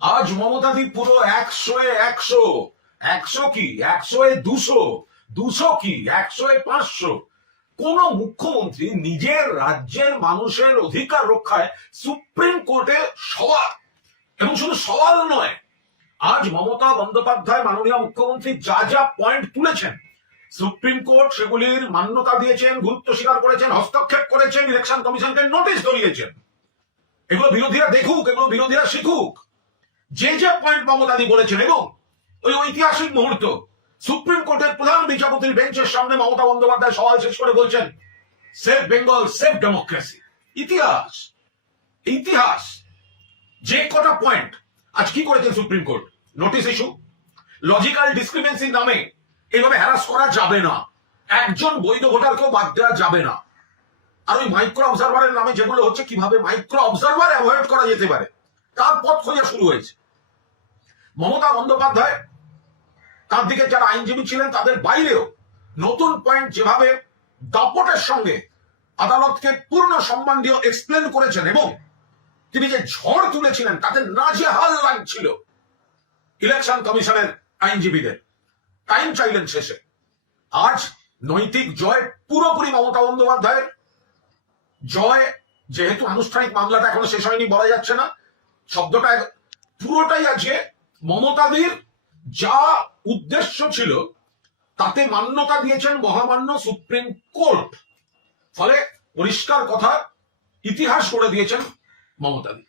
আজ মমতাদি পুরো 100-এ 100, 100 কি 100-এ 200, 200 কি 100-এ 500। কোন মুখ্যমন্ত্রী নিজের রাজ্যের মানুষের অধিকার রক্ষায় সুপ্রিম কোর্টে সওয়াল, এবং শুধু সওয়াল নয়, আজ মমতা বন্দ্যোপাধ্যায় মাননীয় মুখ্যমন্ত্রী যা যা পয়েন্ট তুলেছেন, সুপ্রিম কোর্ট সেগুলির মান্যতা দিয়েছেন, গুরুত্ব স্বীকার করেছেন, হস্তক্ষেপ করেছেন, ইলেকশন কমিশনকে নোটিশ ধরিয়েছেন। এগুলো বিরোধীরা দেখুক, এগুলো বিরোধীরা শিখুক। যে যে পয়েন্ট মমতাদি বলেছেন, এবং ওই ঐতিহাসিক মুহূর্ত সুপ্রিম কোর্টের প্রধান বিচারপতির বেঞ্চের সামনে মমতা বন্দ্যোপাধ্যায় সওয়াল শেষ করে বলছেন, সেভ বেঙ্গল, সেভ ডেমোক্রেসি। ইতিহাস, ইতিহাস। যে কটা পয়েন্ট আজ কি করেছেন supreme court, notice issue. Logical ডিসক্রিপেন্সির নামে এইভাবে হ্যারাস করা যাবে না, একজন বৈধ ভোটারকেও বাদ দেওয়া যাবে না। আর ওই মাইক্রো অবজারভারের নামে যেগুলো হচ্ছে, কিভাবে মাইক্রো অবজারভার অ্যাভয়েড করা যেতে পারে তার পথ খোঁজা শুরু হয়েছে। মমতা বন্দ্যোপাধ্যায় তার দিকে যারা আইনজীবী ছিলেন তাদের বাইরেও নতুন পয়েন্ট যেভাবে দাপটের সঙ্গে আদালতকে পূর্ণ সম্মান দিয়ে এক্সপ্লেন করেছেন, এবং তিনি যে ঝড় তুলেছিলেন তাতে নাজেহাল লাগছিল ইলেকশন কমিশনের আইনজীবীদের। টাইম চাইলেন শেষে। আজ নৈতিক জয় পুরোপুরি মমতা বন্দ্যোপাধ্যায়ের জয়। যেহেতু আনুষ্ঠানিক মামলাটা এখনো শেষ হয়নি, বলা যাচ্ছে না, শব্দটা পুরোটাই আছে মমতাদির যা উদ্দেশ্য ছিল তাতে মান্যতা দিয়েছেন মহামান্য সুপ্রিম কোর্ট। ফলে পরিষ্কার কথা, ইতিহাস করে দিয়েছেন মমতাদি।